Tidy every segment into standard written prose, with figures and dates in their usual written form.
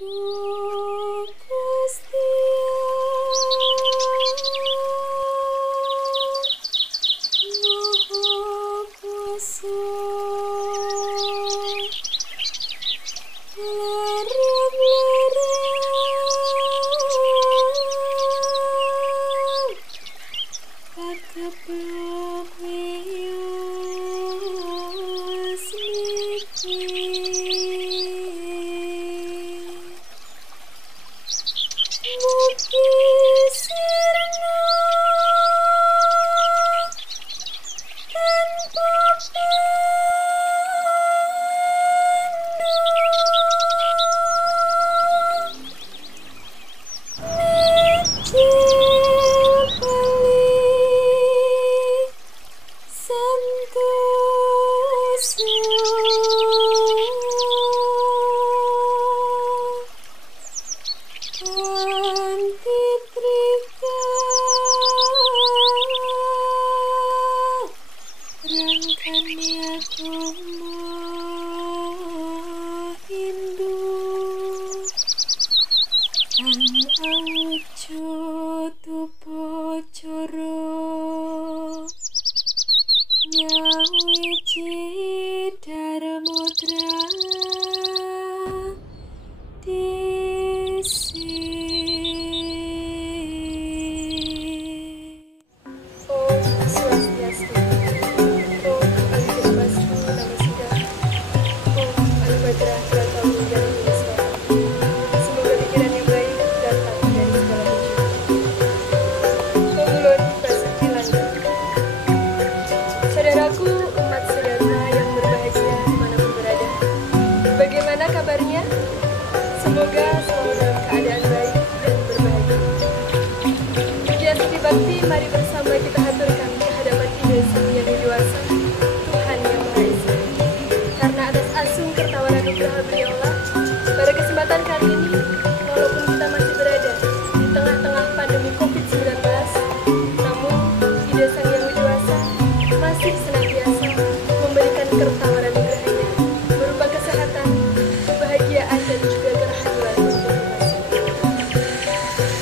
Duh Gusti Maha Kuasa larang-larang kakeblok wiyos niki mugi sirna tanpa Nyawiji Darmutra Disi. Om Swastiastu. Om Adiwastu Namaskar. Om Alubhadra Gautami Garuda Wiswara. Semoga pikiran yang baik datang dari segala penjuru. Pengulun Basuki Lanjut. Saudaraku, umat sedharma yang berbahagia dimanapun berada. Bagaimana kabarnya? Semoga selalu dalam keadaan baik dan berbahagia. Pujian Siti Bakti, mari bersama kita haturkan kehadapan Ide Sang Yang Widiwasa, Tuhan Yang Maha Esa. Karena atas asung kertawan anugerah beliaulah, pada kesempatan kali ini, walaupun kita masih berada di tengah-tengah pandemi COVID-19, namun Ide Sang Yang Widiwasa masih senantiasa memberikan kertawanan anugerahnya berupa kesehatan, kebahagiaan, dan juga kehadiran untuk umat.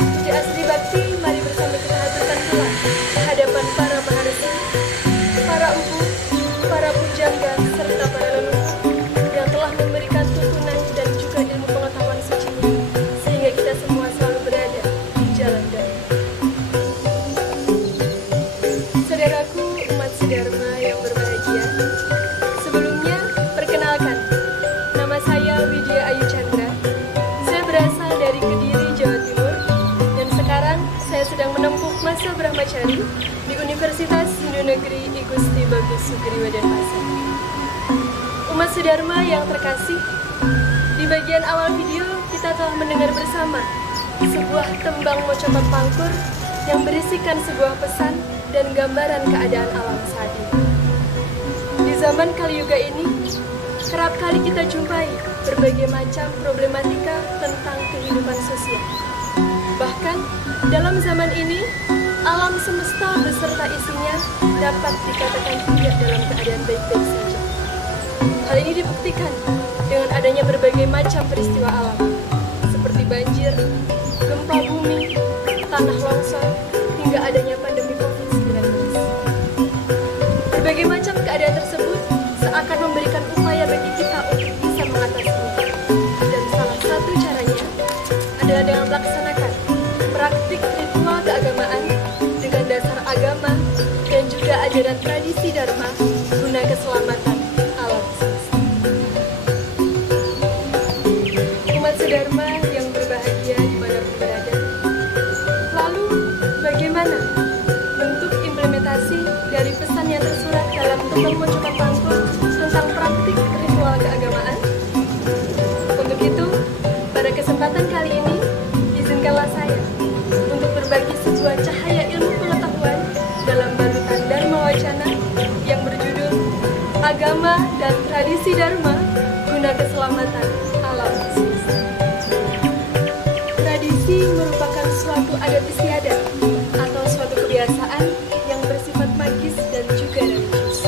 Puji Asri Bakti, mari bersama kita haturkan pula kehadapan para maharesi, para empu, para pujangga, serta para leluhur yang telah memberikan tuntunan dan juga ilmu pengetahuan sucinya, sehingga kita semua selalu berada di jalan dan saudaraku, umat sedharma yang berbahagia. Sebelumnya, perkenalkan, nama saya Widya Ayu Chandra. Saya berasal dari Kediri, Jawa Timur, dan sekarang saya sedang menempuh masa Brahmacari di Universitas Hindu Negeri I Gusti Bagus Sugriwa Denpasar. Umat sedharma yang terkasih, di bagian awal video kita telah mendengar bersama sebuah tembang mocapan pangkur yang berisikan sebuah pesan dan gambaran keadaan alam saat ini. Di zaman Kali Yuga ini, kerap kali kita jumpai berbagai macam problematika tentang kehidupan sosial. Bahkan, dalam zaman ini, alam semesta beserta isinya dapat dikatakan tidak dalam keadaan baik-baik saja. Hal ini dibuktikan dengan adanya berbagai macam peristiwa alam, seperti banjir, gempa bumi, tanah longsor, hingga adanya pandemi COVID-19. Berbagai macam keadaan tersebut seakan memberikan upaya bagi kita untuk bisa mengatasinya. Dan salah satu caranya adalah dengan melaksanakan praktik ritual keagamaan dengan dasar agama dan juga ajaran tradisi Dharma guna keselamatan alam semesta. Umat sedharma yang berbahagia dimanapun berada. Lalu, bagaimana bentuk implementasi dari pesan yang tersurat dalam tembang mocapan pangkur tentang praktik ritual keagamaan? Untuk itu, pada kesempatan kali ini, izinkanlah saya untuk berbagi sebuah cahaya ilmu pengetahuan dalam balutan Dharma Wacana yang berjudul Agama dan Tradisi Dharma Guna Keselamatan Alam Semesta. Tradisi merupakan suatu adat istiadat atau suatu kebiasaan yang bersifat magis dan juga religius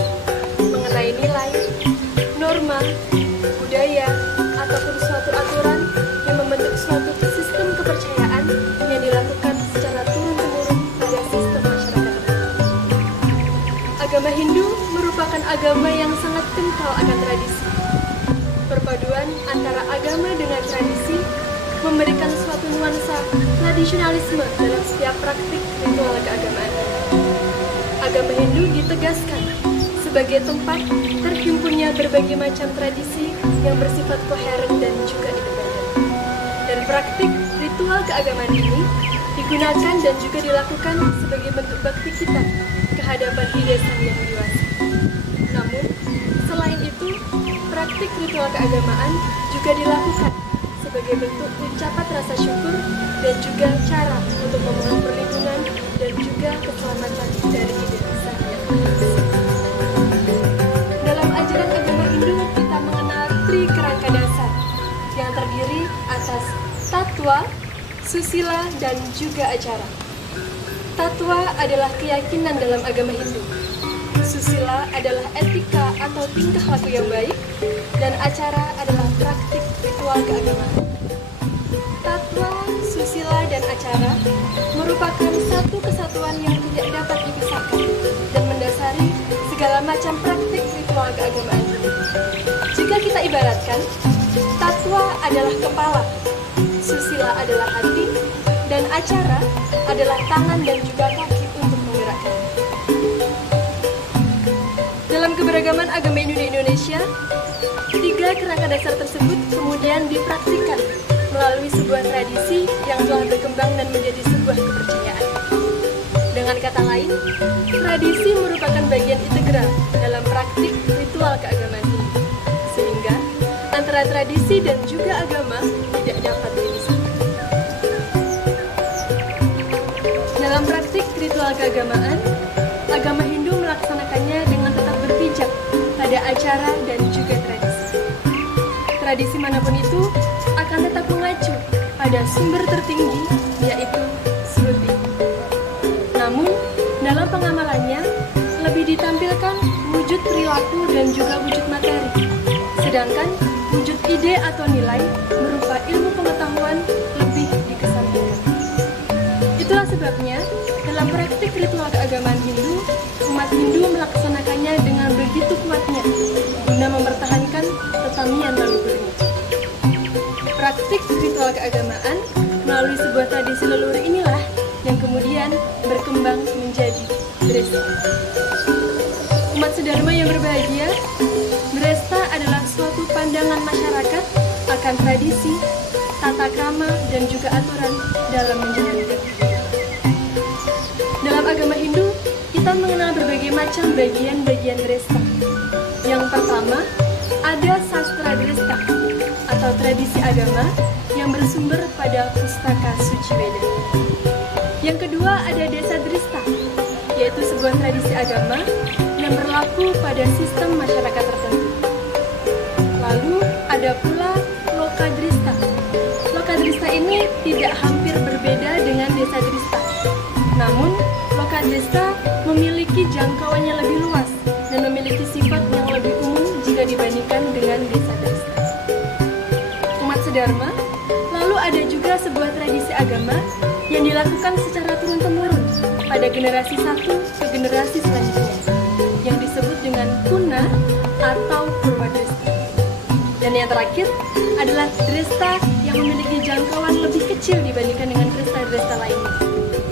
mengenai nilai, norma, budaya, ataupun suatu aturan yang membentuk agama dengan tradisi memberikan suatu nuansa tradisionalisme dalam setiap praktik ritual keagamaan. Agama Hindu ditegaskan sebagai tempat terhimpunnya berbagai macam tradisi yang bersifat koheren dan juga independen. Dan praktik ritual keagamaan ini digunakan dan juga dilakukan sebagai bentuk bakti kita kehadapan ide Sang Yang Widi Wasi. Namun, selain itu, praktik ritual keagamaan juga dilakukan sebagai bentuk ucapan rasa syukur dan juga cara untuk memohon perlindungan dan juga keselamatan dari ide Sang Yang Widi Wasi. Dalam ajaran agama Hindu, kita mengenal tri kerangka dasar yang terdiri atas tatwa, susila, dan juga acara. Tatwa adalah keyakinan dalam agama Hindu. Susila adalah etika atau tingkah laku yang baik, dan acara adalah praktik ritual keagamaan. Tatwa, susila, dan acara merupakan satu kesatuan yang tidak dapat dipisahkan dan mendasari segala macam praktik ritual keagamaan ini. Jika kita ibaratkan, tatwa adalah kepala, susila adalah hati, dan acara adalah tangan dan juga kaki untuk menggerakkan. Dalam keberagaman agama Hindu di Indonesia, tiga kerangka dasar tersebut kemudian dipraktikkan melalui sebuah tradisi yang telah berkembang dan menjadi sebuah kepercayaan. Dengan kata lain, tradisi merupakan bagian integral dalam praktik ritual keagamaan ini, sehingga antara tradisi dan juga agama tidak dapat dipisahkan. Dalam praktik ritual keagamaan, agama Hindu melaksanakannya dengan tetap berpijak pada acara dan juga tradisi. Tradisi manapun itu akan tetap mengacu pada sumber tertinggi, yaitu Smriti. Namun, dalam pengamalannya lebih ditampilkan wujud perilaku dan juga wujud materi, sedangkan wujud ide atau nilai berupa ilmu pengetahuan lebih dikesampingkan. Itulah sebabnya, dalam praktik ritual keagamaan Hindu, umat Hindu melaksanakannya dengan begitu kuatnya guna mempertahankan tetamian leluhurnya. Praktik ritual keagamaan melalui sebuah tradisi leluhur inilah yang kemudian berkembang menjadi Dresta. Umat sedharma yang berbahagia, Dresta adalah suatu pandangan masyarakat akan tradisi, tata krama, dan juga aturan dalam menjalankan. Dalam agama Hindu, kita mengenal berbagai macam bagian-bagian Dresta. Yang pertama, ada sastra Dresta atau tradisi agama yang bersumber pada pustaka suci Weda. Yang kedua, ada desa Dresta, yaitu sebuah tradisi agama yang berlaku pada sistem masyarakat tertentu. Lalu ada pula Loka Dresta. Loka Dresta ini tidak hampir berbeda dengan desa Dresta. Namun, Loka Dresta memiliki jangkauannya lebih luas dan memiliki sifat yang lebih umum jika dibandingkan dengan desa Dresta. Umat sedharma, lalu ada juga sebuah tradisi agama yang dilakukan secara turun-temurun pada generasi satu ke generasi selanjutnya, yang disebut dengan Kuna atau Purwa Dresta. Dan yang terakhir adalah Dresta yang memiliki jangkauan lebih kecil dibandingkan dengan Dresta-Dresta lainnya,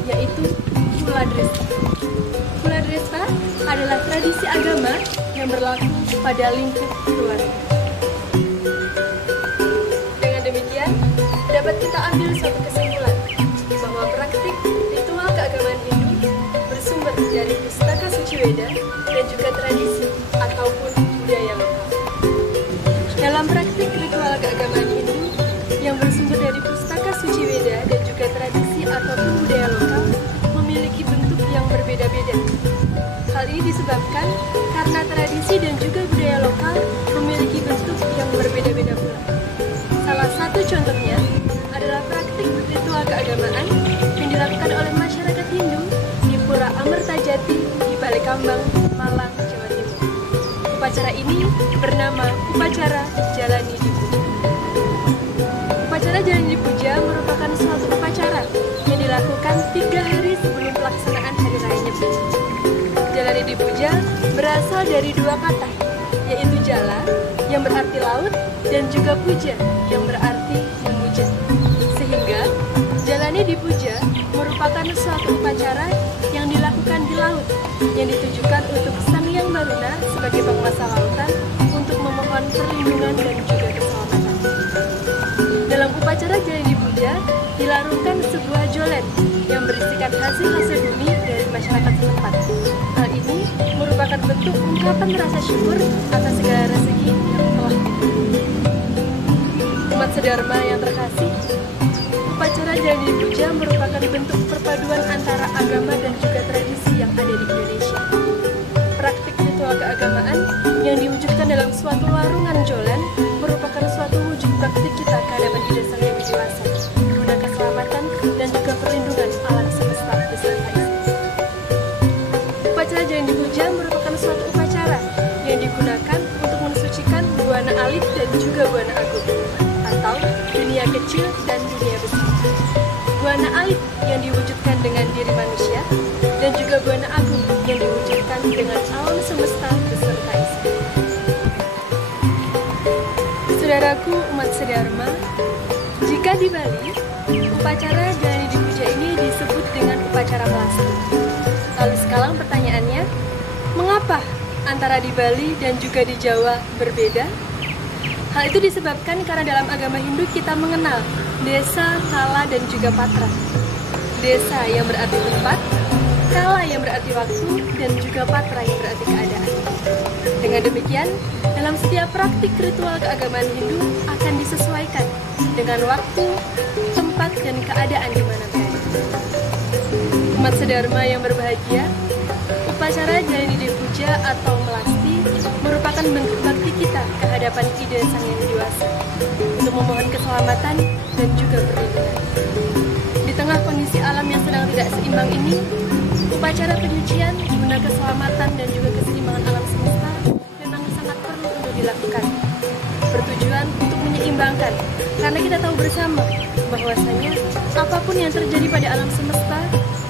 yaitu Kula Dresta. Kula Dresta adalah tradisi agama yang berlaku pada lingkup keluarga. Dengan demikian, dapat kita ambil suatu kesimpulan bahwa praktik ritual keagamaan Hindu bersumber dari pustaka suci Weda dan juga tradisi ataupun budaya lokal. Dalam praktik ritual keagamaan Hindu yang bersumber dari pustaka suci Weda dan juga tradisi ataupun budaya lokal memiliki bentuk yang berbeda-beda. Hal ini disebabkan karena tradisi dan juga budaya lokal memiliki bentuk yang berbeda-beda pula. Salah satu contohnya adalah praktik ritual keagamaan yang dilakukan oleh masyarakat Hindu di Pura Amertajati di Balekambang, Malang, Jawa Timur. Upacara ini bernama Upacara Jalani Dipuja. Upacara Jalani Dipuja merupakan suatu upacara yang dilakukan 3 hari sebelum pelaksanaan Hari Raya Nyepi. Jalani Dipuja berasal dari 2 kata, yaitu jala yang berarti laut, dan juga puja yang berarti memuja. Sehingga jalani di puja merupakan suatu upacara yang dilakukan di laut yang ditujukan untuk Sang Hyang Baruna sebagai penguasa lautan untuk memohon perlindungan dan juga keselamatan. Dalam upacara jalani di puja dilarungkan sebuah jolen yang berisikan hasil-hasil bumi dari masyarakat setempat. Hal ini merupakan bentuk ungkapan rasa syukur atas segala rezeki yang telah diberi. Umat sedharma yang terkasih, upacara jalani puja merupakan bentuk perpaduan antara agama dan juga tradisi yang ada di Indonesia. Praktik ritual keagamaan yang diwujudkan dalam suatu larungan jolen merupakan suatu wujud bakti kita ke hadapan Ida Sang Hyang Widiwasa guna keselamatan dan juga perlindungan alam semesta beserta isi. Upacara jalani puja merupakan suatu upacara yang digunakan untuk mensucikan buana alit dan juga buana agung, atau dunia kecil dan dunia besar. Buana alit yang diwujudkan dengan diri manusia, dan juga buana agung yang diwujudkan dengan alam semesta beserta isi. Saudaraku umat sedharma, jika di Bali, upacara jalani di puja ini disebut dengan upacara melasti. Lalu sekarang pertanyaannya, mengapa antara di Bali dan juga di Jawa berbeda? Hal itu disebabkan karena dalam agama Hindu kita mengenal desa, kala, dan juga patra. Desa yang berarti tempat, kala yang berarti waktu, dan juga patra yang berarti keadaan. Dengan demikian, dalam setiap praktik ritual keagamaan Hindu akan disesuaikan dengan waktu, tempat, dan keadaan di mana berada. Umat sedharma yang berbahagia, upacara jalani di puja atau melasti merupakan bentuk bakti kita ke hadapan Ida Sang Hyang Widiwasa untuk memohon keselamatan dan juga perlindungan. Di tengah kondisi alam yang sedang tidak seimbang ini, upacara penyucian guna keselamatan dan juga keseimbangan alam semesta memang sangat perlu untuk dilakukan. Bertujuan untuk menyeimbangkan, karena kita tahu bersama bahwasanya apapun yang terjadi pada alam semesta,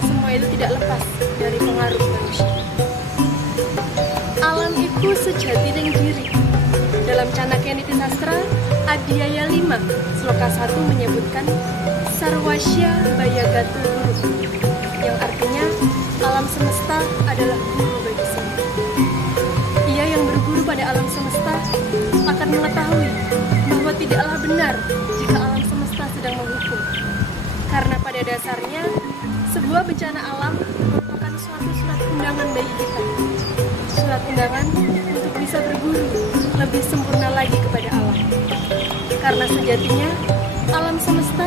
semua itu tidak lepas dari pengaruh manusia. Alam itu sejati ning diri. Dalam Canakya Niti Sastra, Adhyaya 5, Sloka 1 menyebutkan Sarwasya Bayagatu Guru, yang artinya alam semesta adalah guru bagi semua. Ia yang berguru pada alam semesta akan mengetahui bahwa tidaklah benar jika alam semesta sedang menghukum. Karena pada dasarnya, sebuah bencana alam merupakan suatu surat undangan bagi kita. Surat undangan untuk bisa berguru lebih sempurna lagi kepada alam. Karena sejatinya, alam semesta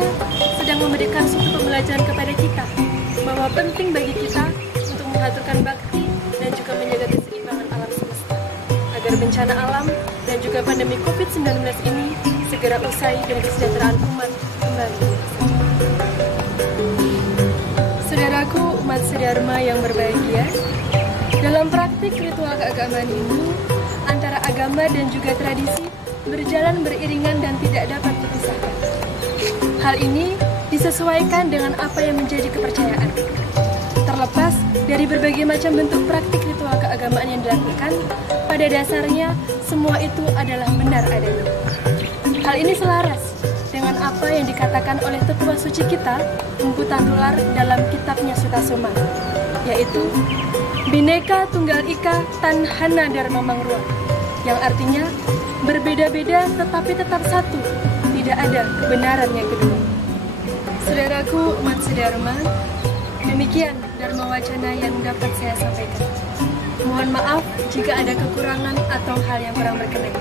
sedang memberikan suatu pembelajaran kepada kita bahwa penting bagi kita untuk mengaturkan bakti dan juga menjaga keseimbangan alam semesta agar bencana alam dan juga pandemi COVID-19 ini segera usai dan kesejahteraan umat kembali. Saudaraku umat sedharma yang berbahagia, dalam praktik ritual keagamaan Hindu, antara agama dan juga tradisi berjalan beriringan dan tidak dapat dipisahkan. Hal ini disesuaikan dengan apa yang menjadi kepercayaan. Terlepas dari berbagai macam bentuk praktik ritual keagamaan yang dilakukan, pada dasarnya semua itu adalah benar adanya. Hal ini selaras dengan apa yang dikatakan oleh tetua suci kita, Empu Tantular dalam kitabnya Sutasoma, yaitu Bhinneka Tunggal Ika Tanhana Dharma Mangrua, yang artinya berbeda-beda tetapi tetap satu, tidak ada kebenaran yang kedua. Saudaraku umat sedharma, demikian Dharma Wacana yang dapat saya sampaikan. Mohon maaf jika ada kekurangan atau hal yang kurang berkenan.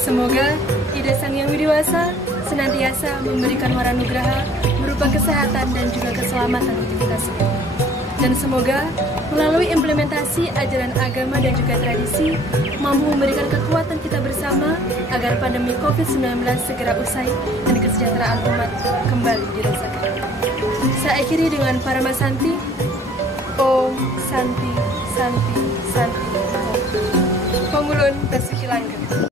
Semoga Ida Sang Hyang Widiwasa senantiasa memberikan waranugraha berupa kesehatan dan juga keselamatan untuk kita semua. Dan semoga melalui implementasi ajaran agama dan juga tradisi mampu memberikan kekuatan kita bersama agar pandemi COVID-19 segera usai dan kesejahteraan umat kembali dirasakan. Saya akhiri dengan Parama Santi. Om Santi Santi Santi. Pangulun Basuki Langgeng.